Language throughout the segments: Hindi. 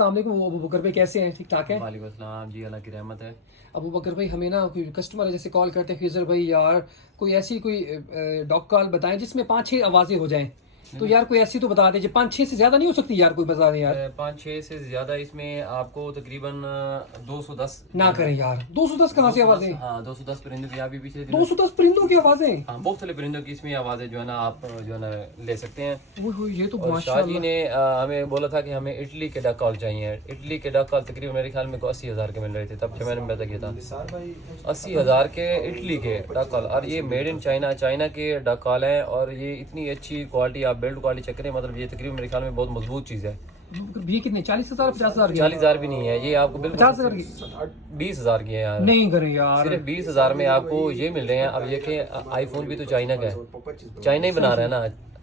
अस्सलाम वालेकुम। वो अबू बकर भाई कैसे हैं? ठीक ठाक है? वालेकुम अस्सलाम जी, अल्लाह की रहमत है। अबू बकर भाई हमें ना कोई कस्टमर है जैसे कॉल करते हैं खिजर भाई यार कोई ऐसी कोई डॉग कॉल बताएं जिसमें 5-6 आवाजें हो जाएं। तो यार कोई ऐसी तो बता दीजिए, 5-6 से ज्यादा नहीं हो सकती यार, कोई बता दें यार। 5-6 से ज्यादा इसमें आपको तकरीबन 210 ना करें यार, 210 कहाँ से आवाजें? हाँ 210 परिंदों की आप भी पिछले 210 परिंदों की आवाजें? हाँ मुख्तलिफ परिंदों की इसमें आवाजें जो है ना आप जो है ना ले सकते हैं। वो ये तो और शाह जी माशाल्लाह। ने हमें बोला था कि हमें इटली के डक कॉल चाहिए। इटली के डक कॉल तकरीबन मेरे ख्याल में 80,000 के मिल रहे थे तब जब मैंने पता किया था। 80,000 के इटली के डक कॉल, और ये made in China, China K duck call है। और ये इतनी अच्छी क्वालिटी, आप बिल्ड क्वालिटी चेक करें, मतलब ये तकरीबन मेरे ख्याल में बहुत मजबूत चीज़ है। ये कितने, 40,000 50,000? 40,000 भी नहीं है ये, आपको बिल्कुल 50,000 की? 20,000 की है यार। नहीं करें यार, सिर्फ 20,000 में आपको ये मिल रहे हैं। अब ये कि आईफोन भी तो चाइना का है, चाइना ही बना रहा है ना,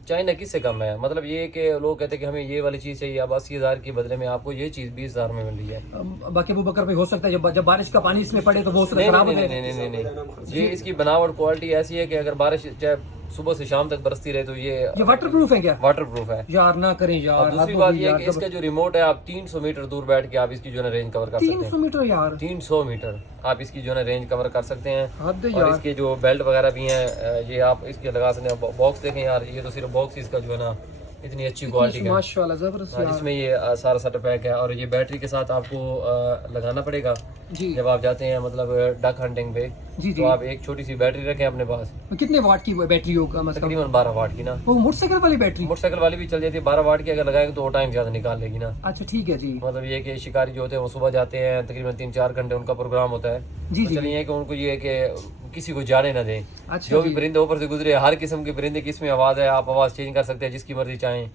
चाइना किससे कम है। मतलब ये कि लोग कहते हैं कि हमें ये वाली चीज़ चाहिए, अब 80,000 के बदले में आपको ये चीज़ 20,000 में मिल रही है। बाकी अबू बकर भाई हो सकता है जब बारिश का पानी इसमें पड़े तो वो नहीं खराब हो नहीं जाए। नहीं नहीं नहीं नहीं, ये इसकी बनावट क्वालिटी ऐसी है कि अगर बारिश चाहे सुबह से शाम तक बरसती रहे तो ये वाटर प्रूफ है क्या? वाटर प्रूफ है यार ना करें यार। और दूसरी बात ये है कि इसका जो रिमोट है, आप 300 मीटर दूर बैठ के आप इसकी जो है रेंज कवर कर सकते हैं। 300 मीटर यार? 300 मीटर आप इसकी जो है रेंज कवर कर सकते हैं। हद और यार। इसके जो बेल्ट वगैरह भी हैं ये आप इसके लगा सकते हैं। बॉक्स देखें यार, ये तो सिर्फ बॉक्स इसका जो है ना इतनी अच्छी क्वालिटी का, माशाल्लाह जबरदस्त यार। जिसमें ये सारा सेटअप पैक है। और ये बैटरी के साथ आपको लगाना पड़ेगा जी जब आप जाते हैं मतलब डक हंटिंग पे। जी तो आप एक छोटी सी बैटरी रखें अपने पास, कितने वाट की बैटरी होगा मतलब? तकरीबन 12 वाट की ना। वो मोटरसाइकिल वाली बैटरी? मोटरसाइकिल वाली भी चल जाती है, 12 वाट की अगर लगाएंगे तो वो टाइम ज्यादा निकाल लेगी ना। अच्छा ठीक है जी। मतलब ये कि शिकारी जो होते हैं वो सुबह जाते हैं, तकरीबन 3-4 घंटे उनका प्रोग्राम होता है। जी तो जी। चलिए कि उनको ये है कि किसी को जाने ना दें। अच्छा जो भी जी। परिंदे ऊपर से गुजरे, हर किस्म के परिंदे की इसमें आवाज़ है, आप आवाज़ चेंज कर सकते हैं जिसकी मर्जी चाहें।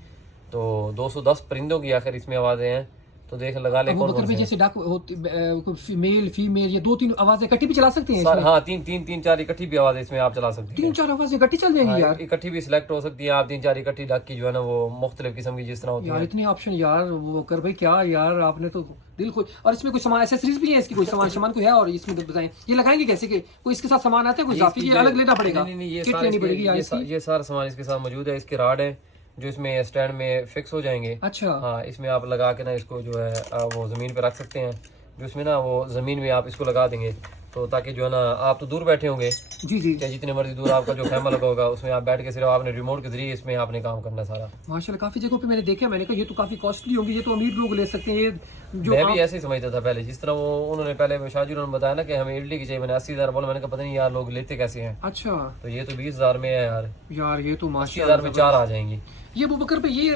तो 210 परिंदों की आखिर इसमें आवाज़ें हैं, तो देख लगा ले कौन कौन से। जैसे डक होती मेल फीमेल, ये 2-3 आवाजें इकट्ठी भी चला सकते हैं इसमें? हाँ 3-4 इकट्ठी भी आवाज़ इसमें आप चला सकते हैं। 3-4 आवाजें इकट्ठी चल जाएंगी यार? इकट्ठी भी सिलेक्ट हो सकती है आप, 3-4 इकट्ठी डक की जो है ना वो मुख्तलिफ किस्म की जिस तरह होती यार है। इतने ऑप्शन यार। वो कर भाई क्या यार, आपने तो दिल खुश। और इसमें कोई सामान एक्सेसरीज भी है इसकी? कोई सामान कोई है? और इसमें तो बताएं ये लगाएंगे कैसे कि कोई इसके साथ सामान आता है कोई इजाफी, ये अलग लेना पड़ेगा? नहीं ये किट लेनी पड़ेगी यार इसकी? ये सारा सामान इसके साथ मौजूद है। इसके राड है जो इसमें स्टैंड में फिक्स हो जाएंगे। अच्छा हाँ इसमें आप लगा के ना इसको जो है वो ज़मीन पे रख सकते हैं। जो इसमें ना वो ज़मीन में आप इसको लगा देंगे तो ताकि जो है ना, आप तो दूर बैठे होंगे जी जी, चाहे जितने मर्जी दूर आपका जो खैमा लगा होगा उसमें आप बैठ के सिर्फ आपने रिमोट के जरिए इसमें आपने काम करना सारा। माशाल्लाह काफी जगहों पे मैंने देखा, मैंने कहा ये तो काफी कॉस्टली होंगी, ये तो अमीर लोग ले सकते हैं ये जो। मैं भी ऐसे ही समझता था पहले, जिस तरह वो उन्होंने पहले शाहजी उन्होंने बताया ना कि हमें इडली की चाहिए, मैंने 80,000 बोला, मैंने कहा पता नहीं यार लोग लेते कैसे हैं। अच्छा तो ये तो 20,000 में है यार। यार ये तो 80,000 में 4 आ जाएंगी। ये अबू बकर पे ये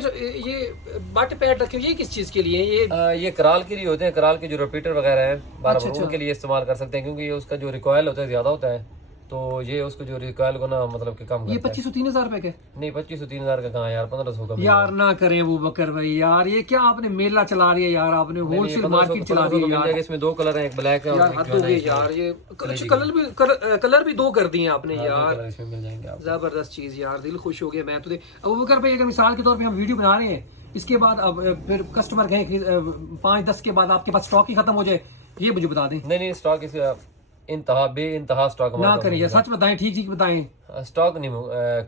बट पैड रखे हुए, ये किस चीज के लिए? ये कराल के लिए होते हैं, कराल के जो रिपीटर वगैरह हैं बार अच्छा, बार अच्छा। उनके लिए इस्तेमाल कर सकते हैं, क्योंकि ये उसका जो रिकॉयल होता है ज्यादा होता है, तो ये उसको जो रिकॉयल को ना मतलब कि कम ये करता है। 2500-3000 रुपए के? नहीं 2500-3000 का कहाँ यार, 1500 का यार ना करें अबू बकर भाई यार, ये क्या आपने मेला चला रही है यार, आपने होलसेल मार्केट चला दी है यार। इसमें 2 कलर हैं, एक ब्लैक है यार और हद एक हो जो है गई ना यार। ये कलर भी 2 कर दिए आपने हाँ, 2 यार। कलर इसमें मिल जाएंगे आपको। जबरदस्त चीज यार, दिल खुश हो गया मैं तो। अबू बकर भाई अगर मिसाल के तौर पे हम वीडियो बना रहे हैं, इसके बाद अब फिर कस्टमर कहें 5-10 के बाद आपके पास स्टॉक ही खत्म हो जाए, ये मुझे बता दें। नहीं स्टॉक इसका इंतहा स्टॉक ना करें यार, सच बताएं, ठीक बताएं। स्टॉक नहीं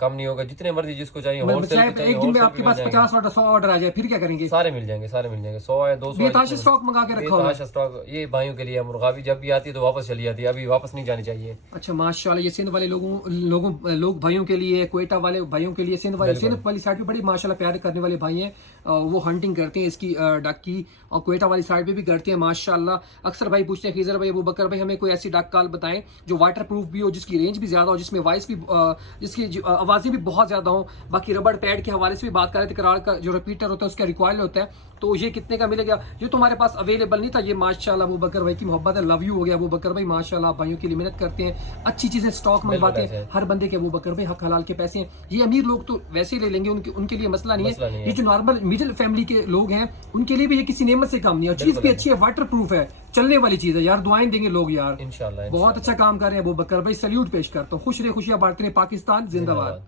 कम नहीं होगा, जितने मर्जी जिसको चाहिए होलसेल पे चाहिए, एक दिन में होलसेल आपके पे पास मिल 50 ऑर्डर 100 ऑर्डर आ जाए फिर क्या करेंगे? सारे मिल जाएंगे 100 है 200 बेतहाशा स्टॉक मंगा के रखा हुआ है। बेतहाशा स्टॉक ये भाइयों के लिए। मुर्गाबी जब भी आती है तो वापस चली जाती है, अभी वापस नहीं जानी चाहिए। अच्छा माशाल्लाह, ये सिंध वाले लोग भाइयों के लिए, क्वेटा वाले भाइयों के लिए, सिंध वाली साइड पे बड़ी माशाल्लाह प्यार करने वाले भाई हैं। वो हंटिंग करते हैं इसकी डक की, और क्वेटा वाली साइड पे भी करते हैं माशाल्लाह। अक्सर भाई पूछते हैं खीजर भाई, अबू बकर भाई हमें कोई ऐसी डक कॉल बताएं जो वाटर प्रूफ भी हो, जिसकी रेंज भी ज्यादा हो, जिसमें वॉइस भी जिसकी आवाजें भी बहुत ज्यादा हो। बाकी रबड़ पैड के हवाले से भी बात कर रहे थे, करार का जो रिपीटर होता है उसका रिकॉयल होता है, तो ये कितने का मिलेगा? ये तो हमारे पास अवेलेबल नहीं था। ये माशाल्लाह अबू बकर भाई की मोहब्बत है, लव यू हो गया अबू बकर भाई माशाल्लाह। भाइयों के लिए मेहनत करते हैं, अच्छी चीजें स्टॉक मंगवाते हैं हर बंदे के। अबू बकर भाई हक हलाल के पैसे हैं, ये अमीर लोग तो वैसे ही ले लेंगे, उनके लिए मसला नहीं है। ये जो नॉर्मल मिडिल फैमिली के लोग हैं उनके लिए भी ये किसी नेमत से कम नहीं है। और चीज भी अच्छी है, वाटर प्रूफ है, चलने वाली चीज है यार। दुआएं देंगे लोग यार, इंशाल्लाह। बहुत अच्छा काम कर रहे हैं अबू बकर भाई, सैल्यूट पेश करता हूँ। खुश रहे, खुशियां बांटते रहे, पाकिस्तान जिंदाबाद।